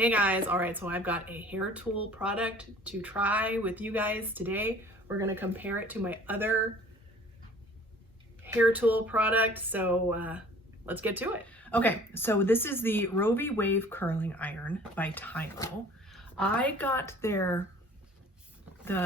Hey guys, all right, so I've got a hair tool product to try with you guys today. We're gonna compare it to my other hair tool product, so let's get to it. Okay, so this is the Rovy Wave Curling Iron by Tymo. I got the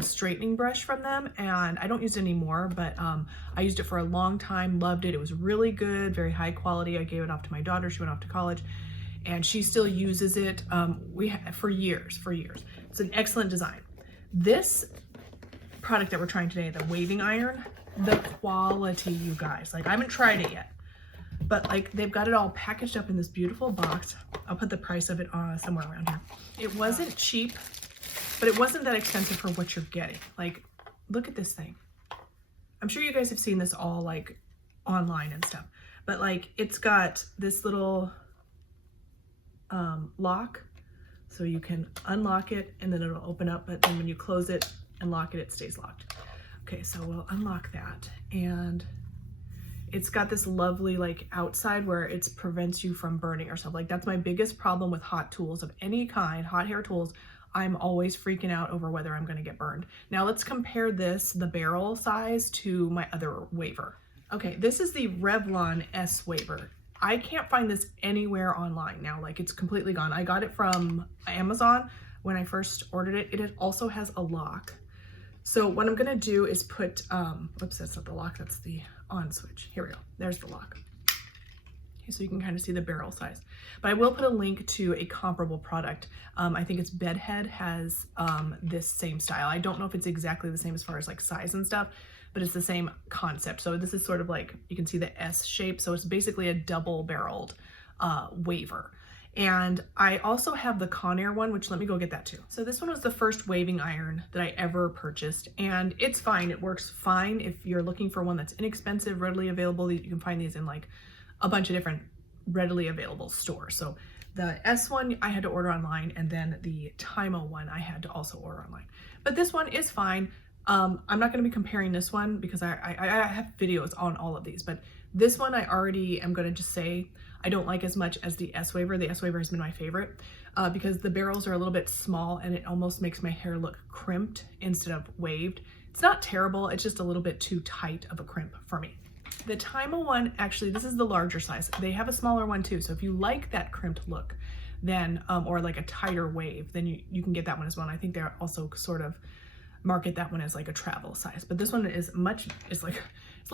straightening brush from them, and I don't use it anymore, but I used it for a long time, loved it. It was really good, very high quality. I gave it off to my daughter. She went off to college, and she still uses it for years. It's an excellent design. This product that we're trying today, the waving iron, the quality, you guys, like I haven't tried it yet, but like they've got it all packaged up in this beautiful box. I'll put the price of it somewhere around here. It wasn't cheap, but it wasn't that expensive for what you're getting. Like, look at this thing. I'm sure you guys have seen this all like online and stuff, but like it's got this little lock, so you can unlock it and then it'll open up, but then when you close it and lock it, it stays locked. Okay, so we'll unlock that, and it's got this lovely like outside where it prevents you from burning yourself. Like that's my biggest problem with hot tools of any kind, hot hair tools. I'm always freaking out over whether I'm going to get burned. Now let's compare this, the barrel size, to my other waver. Okay, this is the Revlon S waver. I can't find this anywhere online now, like it's completely gone. I got it from Amazon when I first ordered it. It also has a lock. So what I'm gonna do is put, whoops, that's not the lock, that's the on switch. Here we go, there's the lock. Okay, so you can kind of see the barrel size. But I will put a link to a comparable product. I think it's Bedhead has this same style. I don't know if it's exactly the same as far as like size and stuff, but it's the same concept. So this is sort of like, you can see the S shape. So it's basically a double barreled waver. And I also have the Conair one, which let me go get that too. So this one was the first waving iron that I ever purchased, and it's fine. It works fine if you're looking for one that's inexpensive, readily available. You can find these in like a bunch of different readily available stores. So the S one I had to order online, and then the Tymo one I had to also order online. But this one is fine. I'm not going to be comparing this one because I have videos on all of these, but this one I already am going to just say I don't like as much as the S waver. The S waver has been my favorite because the barrels are a little bit small and it almost makes my hair look crimped instead of waved. It's not terrible, it's just a little bit too tight of a crimp for me. The Tymo one, actually, this is the larger size. They have a smaller one too, so if you like that crimped look, then or like a tighter wave, then you can get that one as well. And I think they're also sort of market that one as like a travel size, but this one is it's a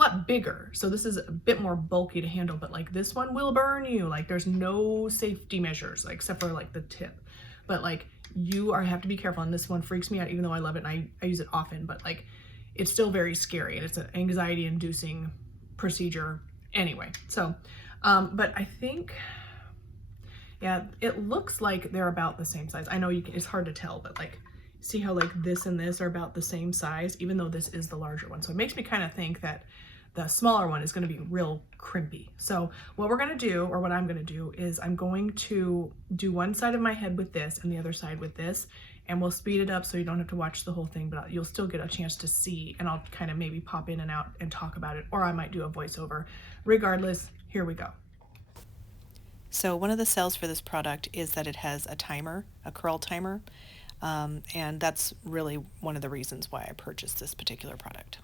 lot bigger, so this is a bit more bulky to handle, but like this one will burn you. Like there's no safety measures, like except for like the tip, but like you have to be careful, and this one freaks me out even though I love it and I use it often, but like it's still very scary and it's an anxiety inducing procedure anyway. So but I think, yeah, it looks like they're about the same size. I know it's hard to tell, but like see how like this and this are about the same size, even though this is the larger one. So it makes me kind of think that the smaller one is going to be real crimpy. So what we're going to do, or what I'm going to do, is I'm going to do one side of my head with this and the other side with this, and we'll speed it up so you don't have to watch the whole thing, but you'll still get a chance to see, and I'll kind of maybe pop in and out and talk about it, or I might do a voiceover. Regardless, here we go. So one of the sells for this product is that it has a timer, a curl timer, and that's really one of the reasons why I purchased this particular product.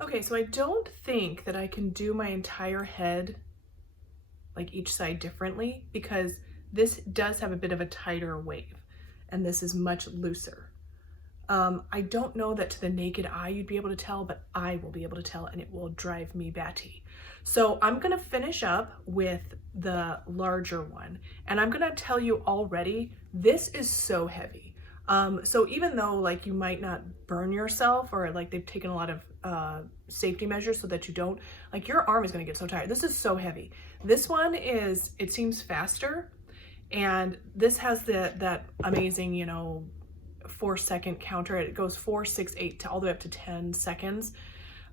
Okay, so I don't think that I can do my entire head, like each side differently, because this does have a bit of a tighter wave and this is much looser. I don't know that to the naked eye you'd be able to tell, but I will be able to tell, and it will drive me batty. So I'm gonna finish up with the larger one, and I'm gonna tell you already, this is so heavy. So even though like you might not burn yourself, or like they've taken a lot of safety measures so that you don't, like your arm is gonna get so tired. This is so heavy. This one is, it seems faster, and this has that amazing, you know, 4-second counter. It goes 4, 6, 8 to all the way up to 10 seconds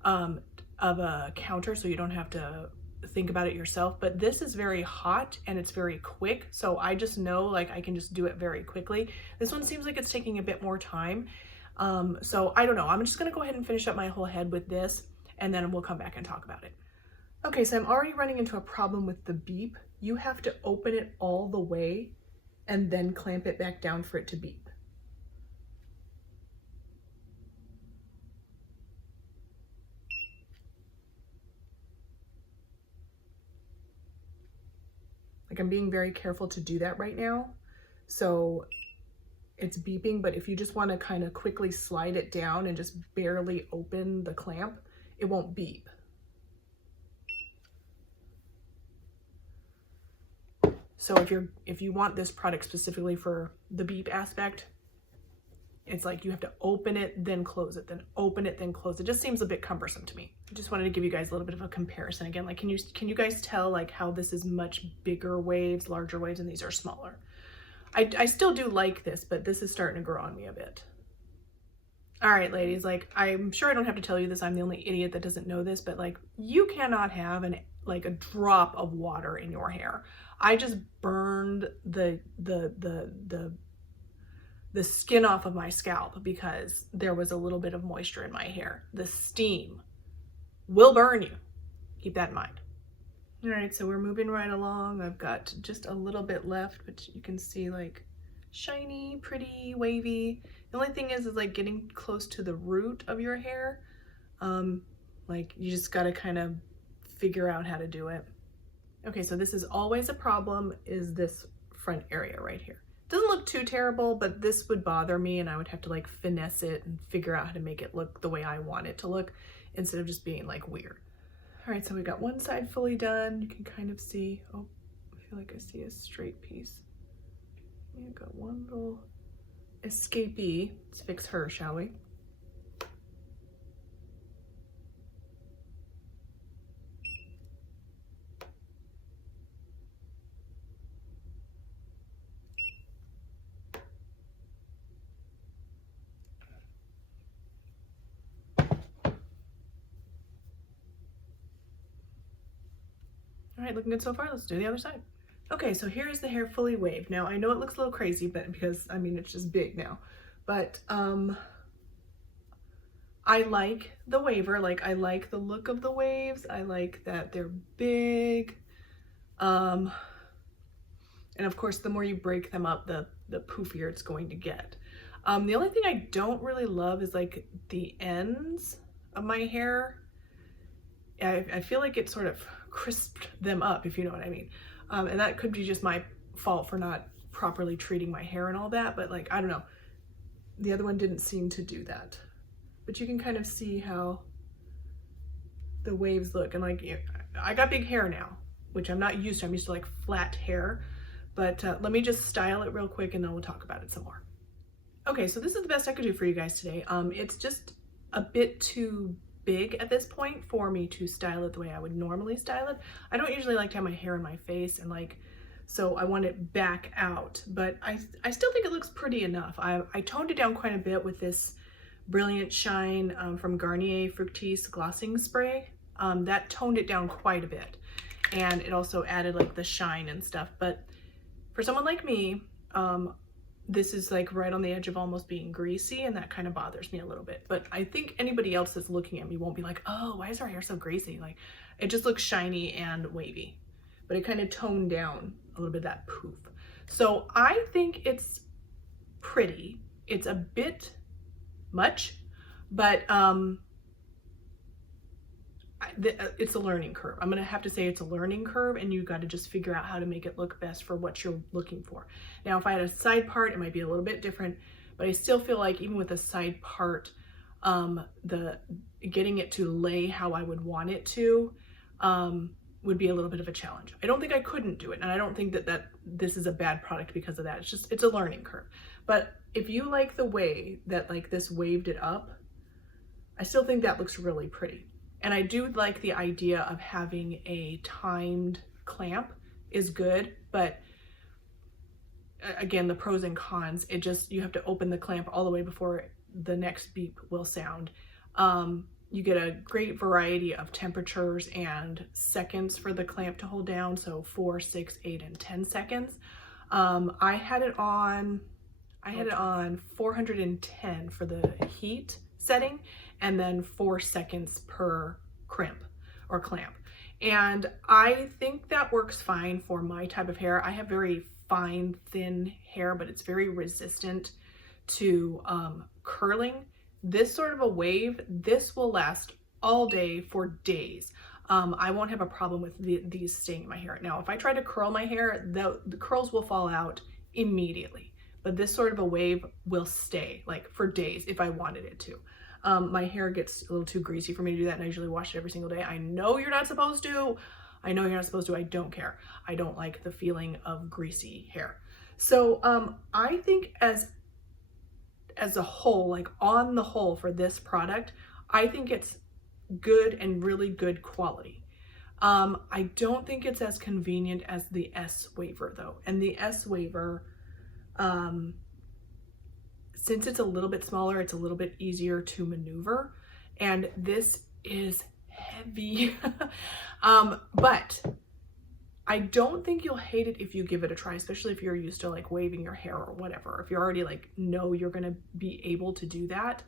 of a counter, so you don't have to think about it yourself. But this is very hot and it's very quick, so I just know like I can just do it very quickly. This one seems like it's taking a bit more time, so I don't know. I'm just gonna go ahead and finish up my whole head with this, and then we'll come back and talk about it. Okay, so I'm already running into a problem with the beep. You have to open it all the way and then clamp it back down for it to beep. Like I'm being very careful to do that right now. So it's beeping, but if you just want to kind of quickly slide it down and just barely open the clamp, it won't beep. So if you want this product specifically for the beep aspect, it's like you have to open it, then close it, then open it, then close it. It just seems a bit cumbersome to me. I just wanted to give you guys a little bit of a comparison again. Like, can you guys tell like how this is much bigger waves, larger waves, and these are smaller? I still do like this, but this is starting to grow on me a bit. All right, ladies, like I'm sure I don't have to tell you this. I'm the only idiot that doesn't know this, but like you cannot have like a drop of water in your hair. I just burned the skin off of my scalp because there was a little bit of moisture in my hair. The steam will burn you. Keep that in mind. All right, so we're moving right along. I've got just a little bit left, but you can see like shiny, pretty, wavy. The only thing is like getting close to the root of your hair. Like you just gotta kind of figure out how to do it. Okay, so this is always a problem, is this front area right here. Doesn't look too terrible, but this would bother me and I would have to like finesse it and figure out how to make it look the way I want it to look instead of just being like weird. All right, so we got one side fully done. You can kind of see, oh, I feel like I see a straight piece. Yeah, got one little escapee. Let's fix her, shall we? All right, looking good so far. Let's do the other side. Okay, so here's the hair fully waved. Now, I know it looks a little crazy, but because, I mean, it's just big now. But I like the waver. Like, I like the look of the waves. I like that they're big. And of course, the more you break them up, the poofier it's going to get. The only thing I don't really love is like the ends of my hair. I feel like it sort of crisped them up, if you know what I mean. And that could be just my fault for not properly treating my hair and all that, but like, I don't know. The other one didn't seem to do that. But you can kind of see how the waves look. And like, I got big hair now, which I'm not used to. I'm used to like flat hair. But let me just style it real quick and then we'll talk about it some more. Okay, so this is the best I could do for you guys today. It's just a bit too big at this point for me to style it the way I would normally style it. I don't usually like to have my hair in my face, and like, so I want it back out, but I still think it looks pretty enough. I toned it down quite a bit with this Brilliant Shine from Garnier Fructis glossing spray. That toned it down quite a bit, and it also added like the shine and stuff. But for someone like me, this is like right on the edge of almost being greasy, and that kind of bothers me a little bit. But I think anybody else that's looking at me won't be like, oh, why is her hair so greasy? Like, it just looks shiny and wavy, but it kind of toned down a little bit of that poof. So I think it's pretty. It's a bit much, but it's a learning curve. I'm gonna have to say it's a learning curve, and you got to just figure out how to make it look best for what you're looking for. Now, if I had a side part, it might be a little bit different, but I still feel like even with the side part, the getting it to lay how I would want it to would be a little bit of a challenge. I don't think I couldn't do it, and I don't think that this is a bad product because of that. It's just, it's a learning curve. But if you like the way that like this waved it up, I still think that looks really pretty. And I do like the idea of having a timed clamp is good, but again, the pros and cons, it just, you have to open the clamp all the way before the next beep will sound. You get a great variety of temperatures and seconds for the clamp to hold down. So 4, 6, 8, and 10 seconds. I had it on 410 for the heat setting, and then 4 seconds per crimp or clamp. And I think that works fine for my type of hair. I have very fine, thin hair, but it's very resistant to curling. This sort of a wave, this will last all day for days. I won't have a problem with these staying in my hair. Now, if I try to curl my hair, the curls will fall out immediately, but this sort of a wave will stay like for days if I wanted it to. My hair gets a little too greasy for me to do that, and I usually wash it every single day. I know you're not supposed to. I know you're not supposed to. I don't care. I don't like the feeling of greasy hair. So I think as a whole, like on the whole for this product, I think it's good and really good quality. I don't think it's as convenient as the S Waver though. And the S Waver, since it's a little bit smaller, it's a little bit easier to maneuver. And this is heavy. But I don't think you'll hate it if you give it a try, especially if you're used to like waving your hair or whatever. If you're already like, know you're gonna be able to do that,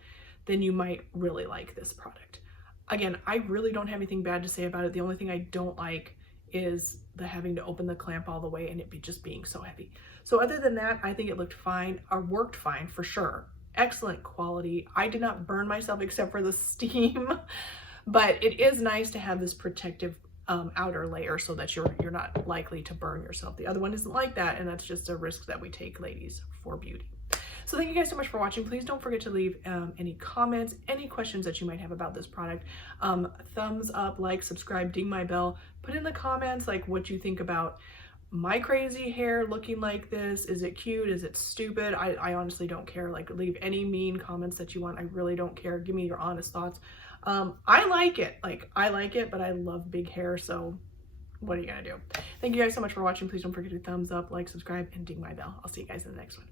then you might really like this product. Again, I really don't have anything bad to say about it. The only thing I don't like is the having to open the clamp all the way and it just being so heavy. So other than that, I think it looked fine, or worked fine for sure. Excellent quality. I did not burn myself except for the steam, but it is nice to have this protective outer layer so that you're not likely to burn yourself. The other one isn't like that, and that's just a risk that we take, ladies, for beauty. So thank you guys so much for watching. Please don't forget to leave any comments, any questions that you might have about this product. Thumbs up, like, subscribe, ding my bell. Put in the comments like what you think about my crazy hair looking like this. Is it cute? Is it stupid? I honestly don't care. Like, leave any mean comments that you want. I really don't care. Give me your honest thoughts. I like it. Like, I like it, but I love big hair, so what are you gonna do? Thank you guys so much for watching. Please don't forget to thumbs up, like, subscribe, and ding my bell. I'll see you guys in the next one.